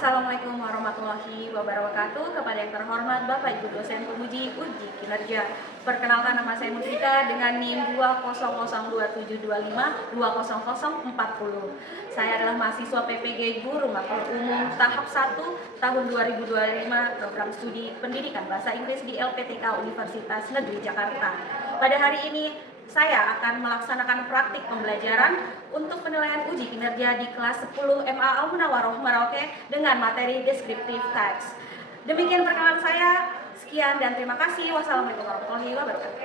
Assalamualaikum warahmatullahi wabarakatuh. Kepada yang terhormat Bapak Ibu dosen penguji uji kinerja. Perkenalkan, nama saya Mutrika dengan NIM 2002725200040. Saya adalah mahasiswa PPG Guru Makro Umum tahap 1 tahun 2025 program studi Pendidikan Bahasa Inggris di LPTK Universitas Negeri Jakarta. Pada hari ini saya akan melaksanakan praktik pembelajaran untuk penilaian uji kinerja di kelas 10 MA Al-Munawwaroh Merauke dengan materi descriptive text. Demikian perkenalan saya. Sekian dan terima kasih. Wassalamualaikum warahmatullahi wabarakatuh.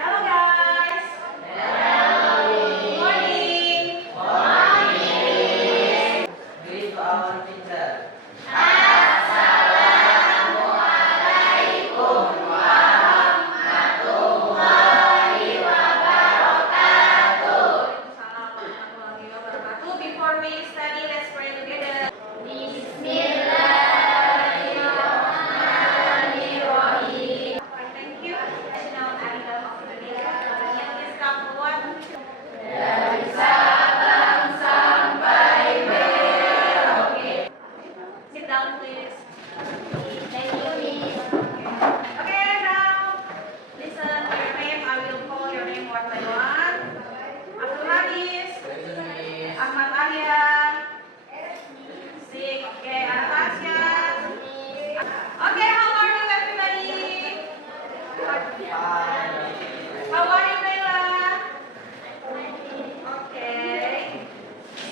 Halo guys. Good morning. Greet our teacher. Before we study, let's pray together. Thank you. National Anthem of Indonesia. Yang kita buat sit down please. Thank you, Miss. Okay, now listen to your name. I will call your name one by one. Abdul Hadis, Ahmad Arya, Sik, okay, Anastasia. Okay, how are you everybody? How are you, Bella? Okay.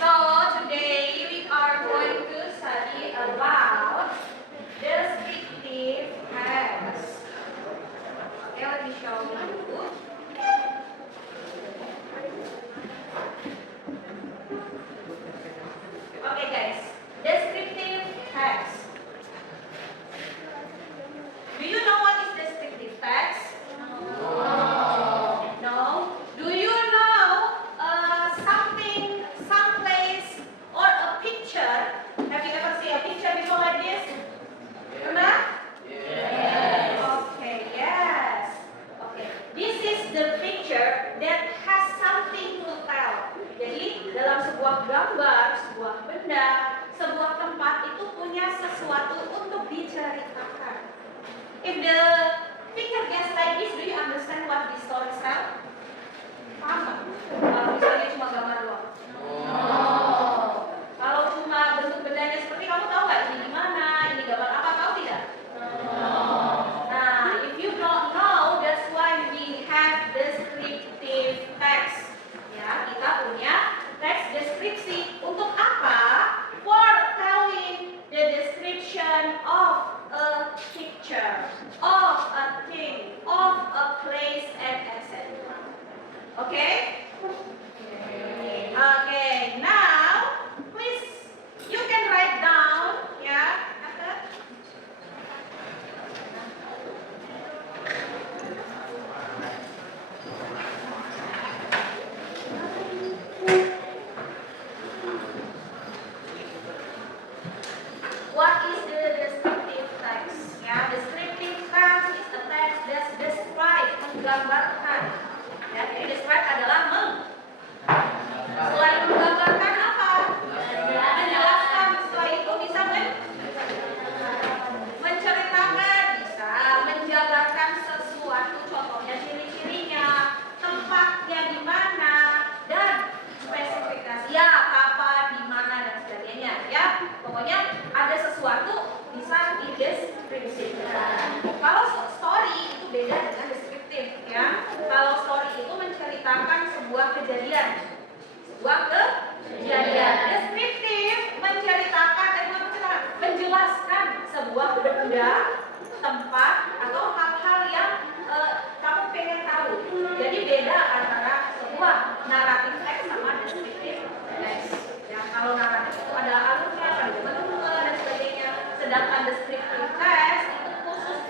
So today we are going to study about descriptive text. Okay, let me show you. Okay guys, descriptive text. Do you know what is descriptive text? No. Do you know something, someplace, or a picture? Have you ever seen a picture before like this? Pernah? Yes. Okay, yes. Okay. This is the picture that has something to tell. Jadi dalam sebuah gambar, sebuah benda, sebuah tempat itu punya sesuatu untuk diceritakan. If the picture gets like this, do you understand what this story tell? Paham nggak? Kalau misalnya cuma gambar doang. Kalau cuma bentuk bendanya seperti, kamu tahu nggak ini gimana, ini gambar apa, tahu tidak? Nah, if you don't know, that's why we have descriptive text. Ya, kita punya teks deskripsi untuk apa? For telling the description of a picture, of a thing, of a place, and etc. Okay? Okay, now please you can write down, ya. What is the descriptive text? Ya, descriptive text is a text that describe, menggambarkan. Ya, jadi describe adalah selain menggambarkan apa? Menjelaskan. Setelah itu bisa menceritakan, bisa menjabarkan sesuatu. Contohnya ciri-cirinya, tempatnya di mana, dan spesifikasi ya kapan, di mana dan sebagainya. Ya, pokoknya ada sesuatu bisa dideskripsikan. Kalau story itu beda dengan deskriptif, ya. Kalau story itu menceritakan sebuah kejadian, Deskriptif menceritakan menjelaskan sebuah benda, tempat, atau hal-hal yang kamu pengen tahu. Jadi beda antara sebuah naratif teks sama deskriptif teks. Ya, kalau naratif itu ada alurnya, ada bentuknya dan sebagainya. Sedangkan deskriptif teks itu khusus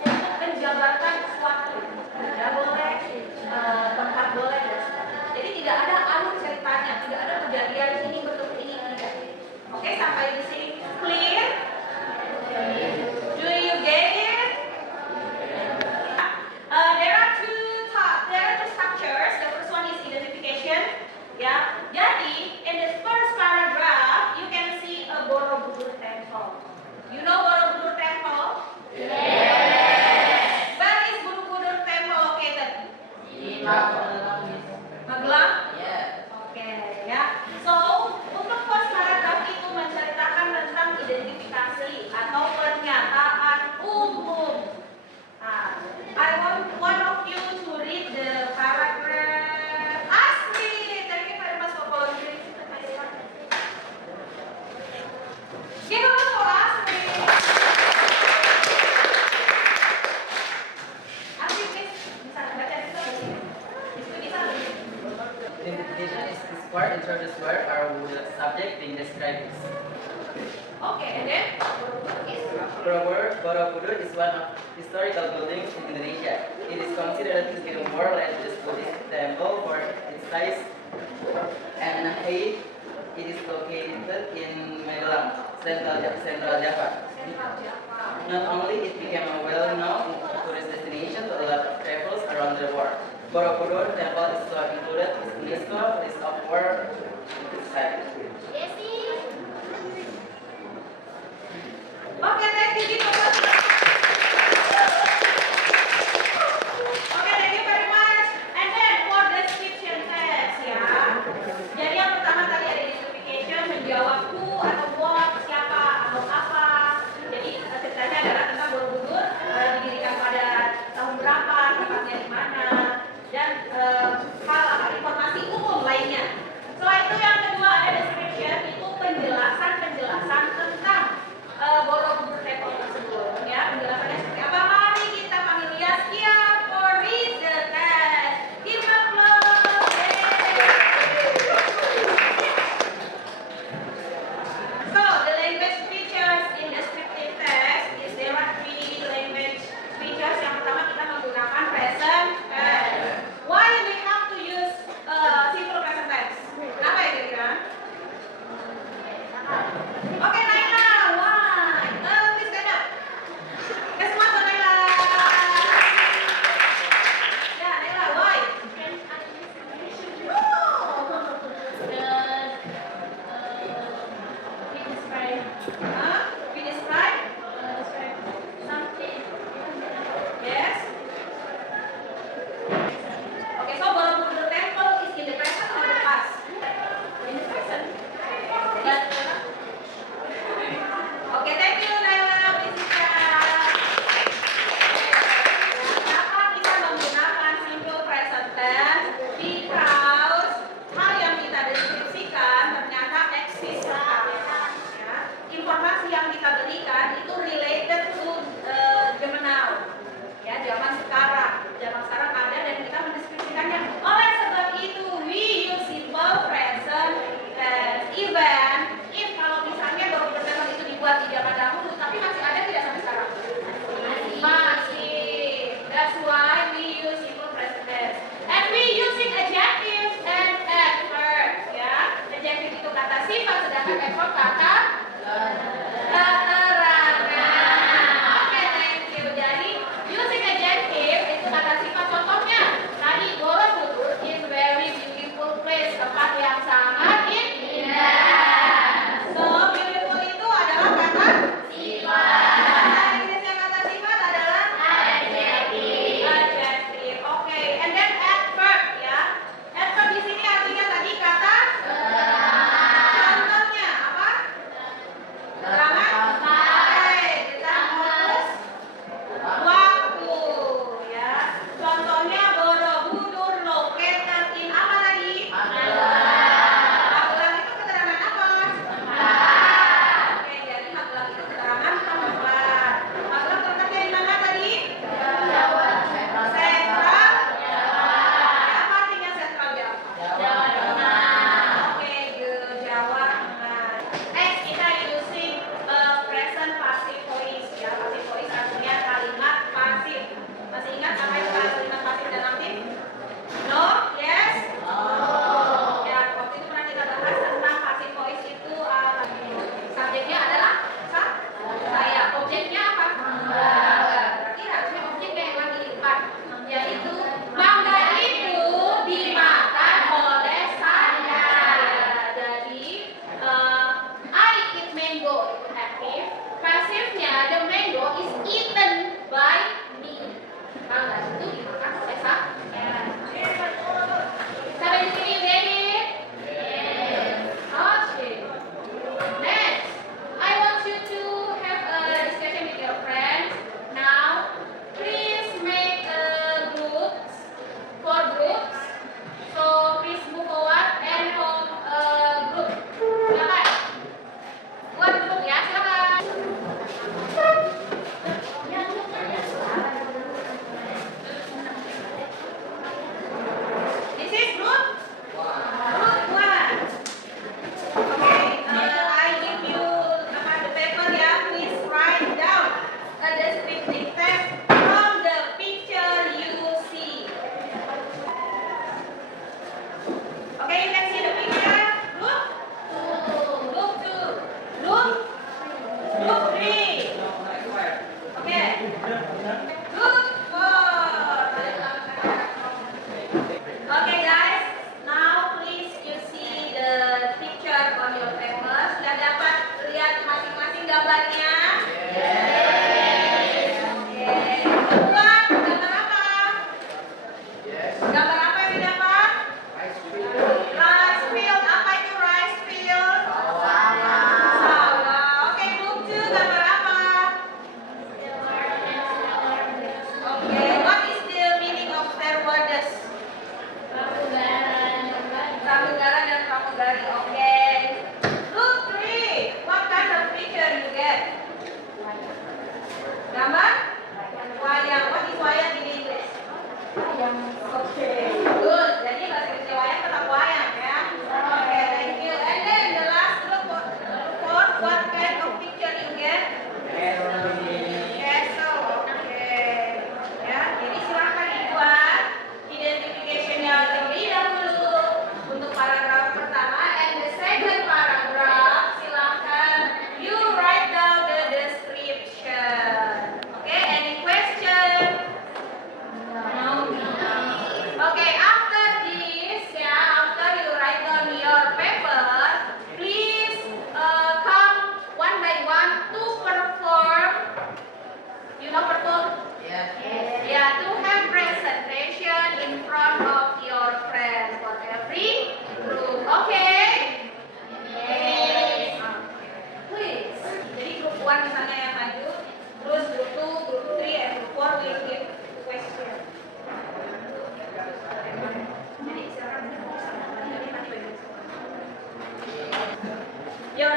Magelang? Yeah. Oke ya. So, untuk first paragraph itu menceritakan tentang identifikasi atau pernyataan umum. Nah, I want one of you to read the paragraph. Asli, thank you very much for volunteering. Give up for Asli. Asli, please. Bisa baca bisa begini. Bisa. Identification is this word and introduce word are the subject being described. Okay, and then Borobudur is one of historical buildings in Indonesia. It is considered to be the more largest Buddhist temple for its size and height. It is located in Magelang, Central Java. Not only it became a well-known tourist destination to a lot of travelers around the world. Borobudur Temple is also included in UNESCO list of World Heritage Sites. okay, thank you. Okay, thank you very much. And then for description test ya. Jadi yang pertama tadi ada identification, menjawab who atau what, siapa atau apa. Jadi ceritanya adalah tentang Borobudur didirikan pada tahun berapa, tempatnya di mana, dan hal atau informasi umum lainnya. Setelah itu yang kedua ada description, itu penjelasan tentang Borobudur Temple tersebut.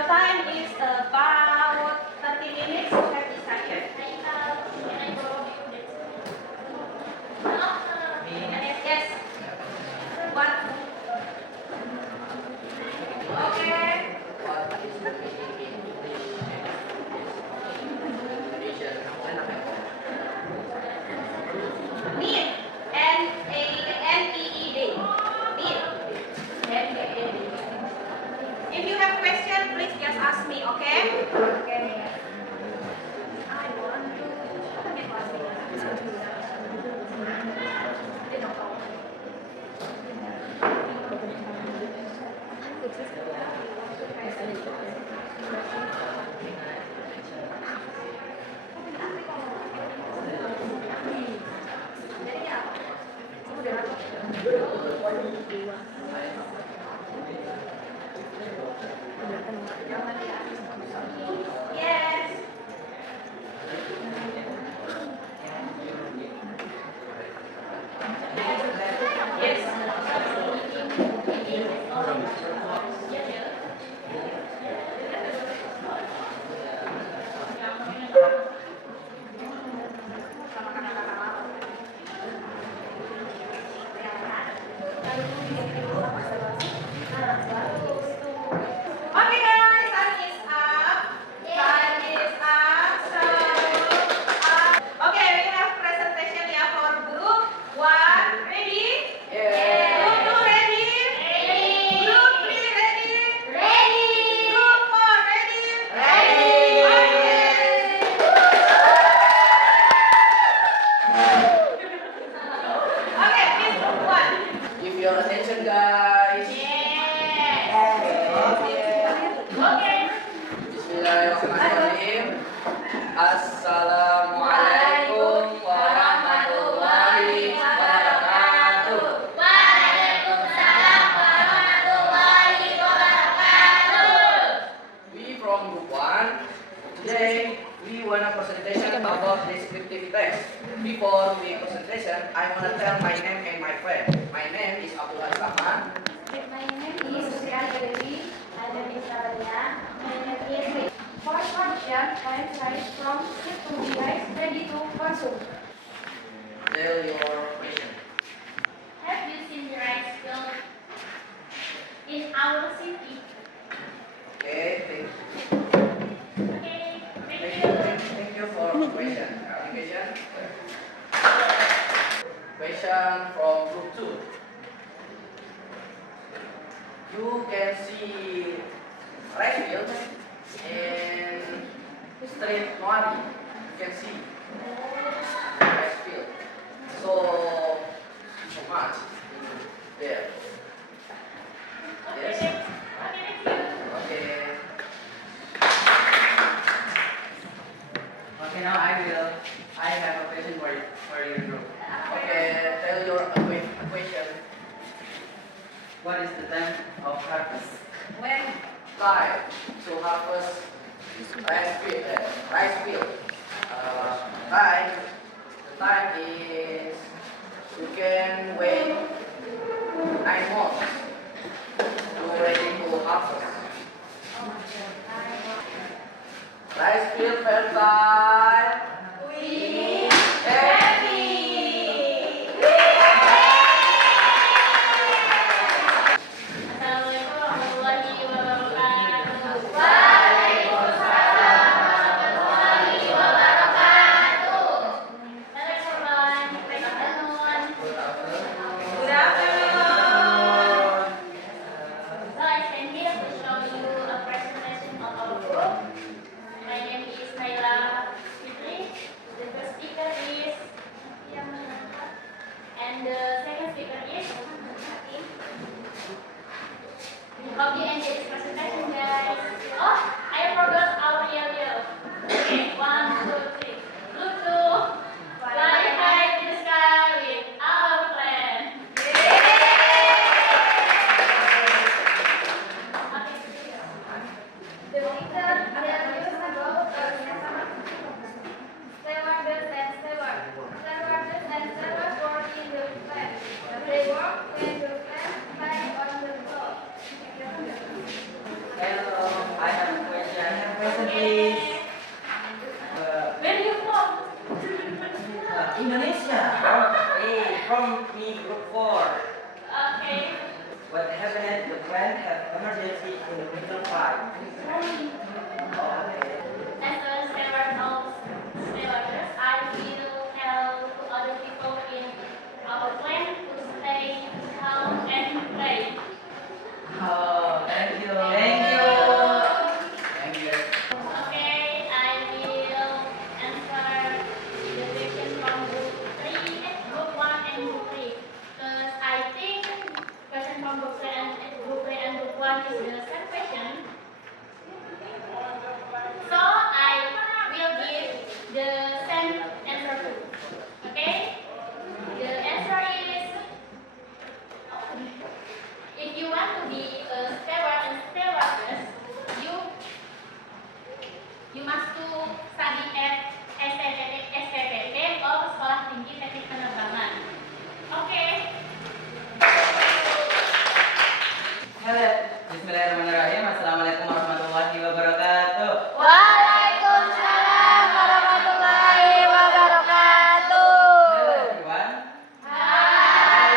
time is about 30 minutes. Have discussion. Yes. What? Okay. Need. N-E-E-D. Need. N-E-E-D. If you have question, please just ask me, okay? Okay. I want Yes. Okay guys, time is up. Time is up. So, okay, we have presentation ya for group 1. Ready? Group 2 ready? Group 3 ready? Group 4 ready? Okay, please group 1. Give your attention, guys. Bismillahirrahmanirrahim. Assalamualaikum warahmatullahi wabarakatuh. We from group 1. Today we want a presentation about descriptive text. Before we presentation, I want to tell my name and my friend. My name is Abdul Rahman. My name is Sri Dewi. My name is Saranya. My name is First audition, I am trying from sit to device ready to consume. Tell your question. Have you seen the rice field in our city? Okay, Okay, thank you. thank you for the question. Application. Question from group 2. You can see rice fields in street Noari. You can see rice field. So much there. Yes. Okay, thank you. Okay. Okay, now I have a question for your group. Okay. Tell your question. What is the time of harvest? When? Time to harvest rice field. Time. The time is you can wait 9 months to ready to harvest. Rice field fertile. We Happy. Assalamualaikum warahmatullahi wabarakatuh. Hello everyone. Good afternoon. Good afternoon. So I came here to show you a presentation of our group. My name is Naila emergency in the middle fight. Okay. As a steward of stewardess, I will help to other people in our plan to stay calm and play. Oh, thank you. Thank you. Thank you. Okay, I will answer the question from group 1 and group 3. Because I think question from group 3 and group 1 is the same question. So I will give the same answer too. Okay? The answer is, if you want to be a steward and stewardess, you must to study at STTT atau Sekolah Tinggi Teknik Penerbangan. Oke. Halo. Bismillahirrahmanirrahim. Assalamualaikum warahmatullahi wabarakatuh. Waalaikumsalam warahmatullahi wabarakatuh. Hello everyone. Hai.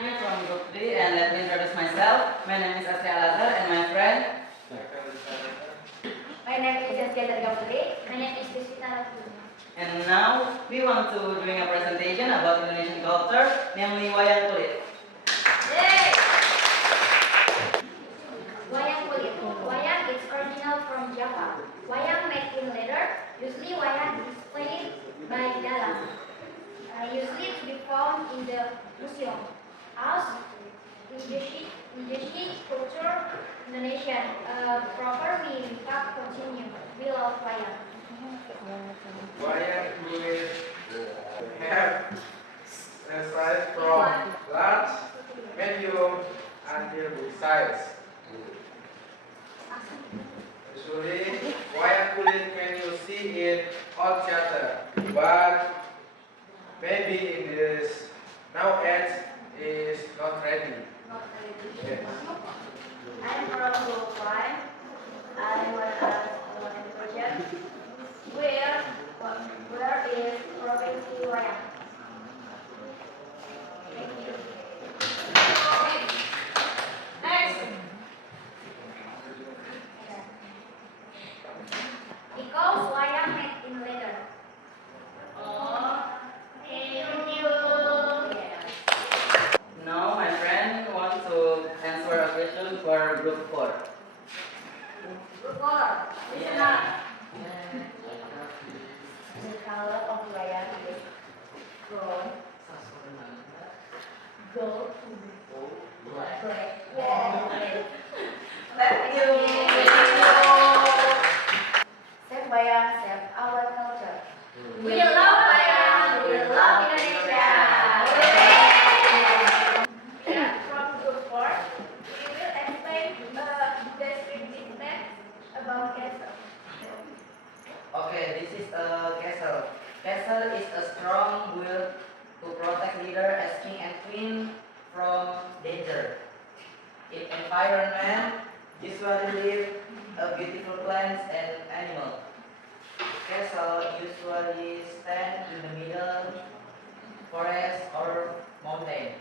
I'm from group 3 and let me introduce myself. My name is Asri Al-Azhar and my friend. My name is Zaskia Dargapuri. My name is Deswita Rasulina. And now we want to doing a presentation about Indonesian culture, namely wayang kulit. Yay! Wayang kulit. Wayang is original from Java. Wayang made in leather. Usually wayang is played by dalang. Usually to be found in the museum. As Indonesian culture, Indonesian proper we have continue. We love wayang. Wayang kulit have a size from large, medium, until big size. Usually, wayang kulit can you see in old theater, but maybe in this nowadays is not ready. Yes. I'm from group 1. I want to ask one question. Where is Provinsi Wayang? Thank you. Next. Because wayang made in leather. Okay, thank you. Now my friend wants to answer a question for group 4. Group 4. Listen up. The color of wayang is from gold to black. Yeah. Thank you. Save wayang, save our culture. We love wayang. We love Indonesia. From group 4, we will explain descriptive text about castle. Okay, this is a castle. Castle is a strong will to protect leader as king and queen from danger. In environment, usually live beautiful plants and animals. Castle usually stand in the middle, forest or mountain.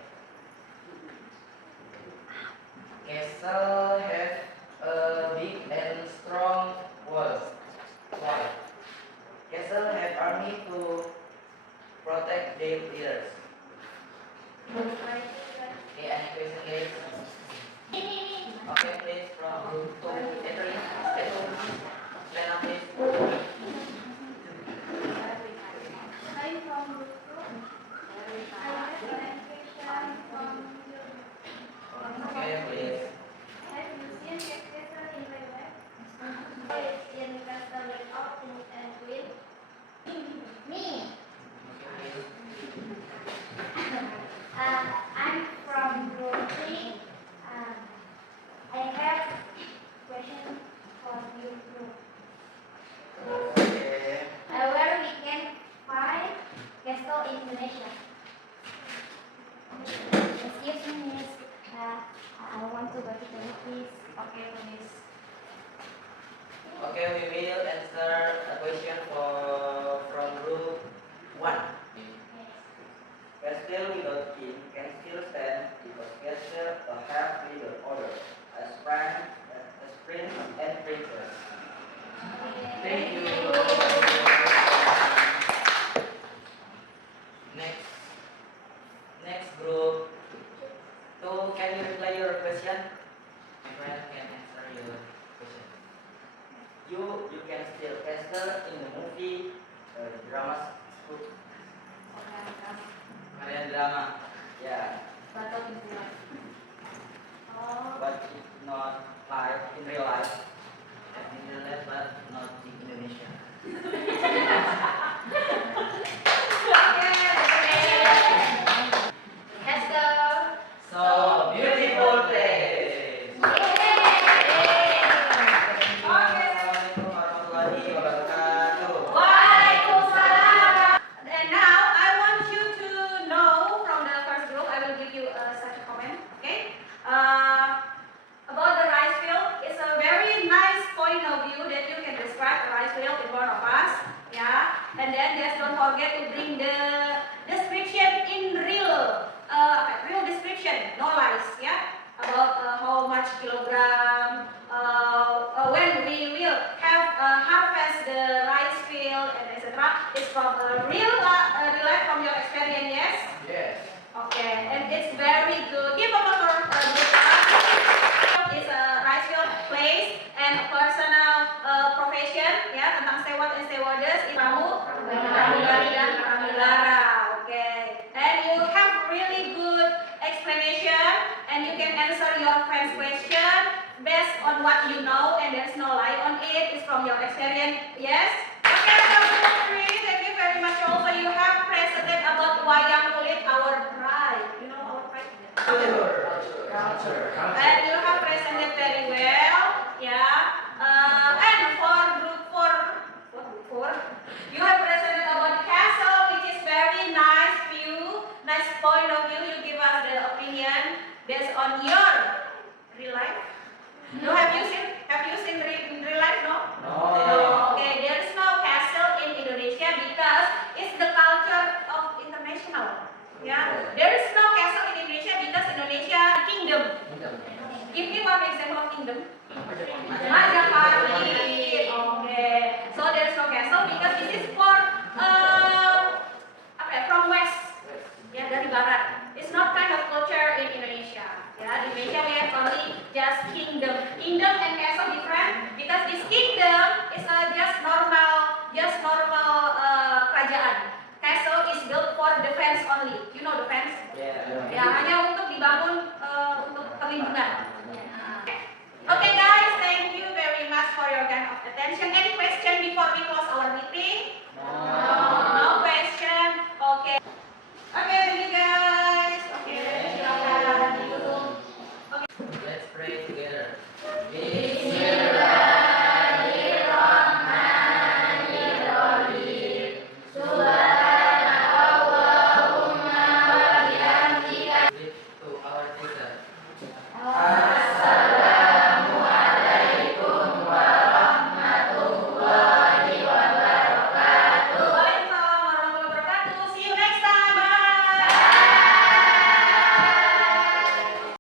Castle have a big and strong walls. Why? Castle have army to protect their leaders. Okay, any question guys? Okay, please from group 2. Catherine, stay home. Stand up please. I'm from group 2. I have a question from you. Okay, please. Have you seen castle in my web? In castle without king and queen? Me. I'm from group 3. I have question for you too. Okay. Where we can find castle in Indonesia? Excuse me, miss. I want to go to the please. Okay, please. Okay, we will answer a question from group 1. Castle without king can still stand because castle have leader order. kilogram. When we will have harvest the rice field and etc. It's from real life from your experience, yes? Yes. Okay, and it's very good. Give a for it's a rice field place and a personal profession, ya, tentang steward and stewardess, pramugari dan pramugara. Okay, and you have really good explanation and you can answer your friend's question based on what you know and there's no lie on it. It's from your experience, yes? Okay, thank you very much. Also, you have presented about wayang kulit, our pride. You know our pride. Culture. And you have presented very well, yeah. And for group four, you have presented about castle, which is very nice view, nice point of view. You give us the opinion based on your real life. No, have you seen real life? No. No. Okay, there is no castle in Indonesia because it's the culture of international. Yeah, there is no castle in Indonesia because Indonesia kingdom. Give me one example of kingdom. Majapahit. Okay, so there is no castle because this is for from west. Ya, dari barat. It's not kind of culture in Indonesia. Ya, di Indonesia we have only just kingdom. Kingdom and castle different because this kingdom is just normal kerajaan. Castle is built for defense only. You know defense? Yeah. Ya, hanya untuk dibangun untuk perlindungan.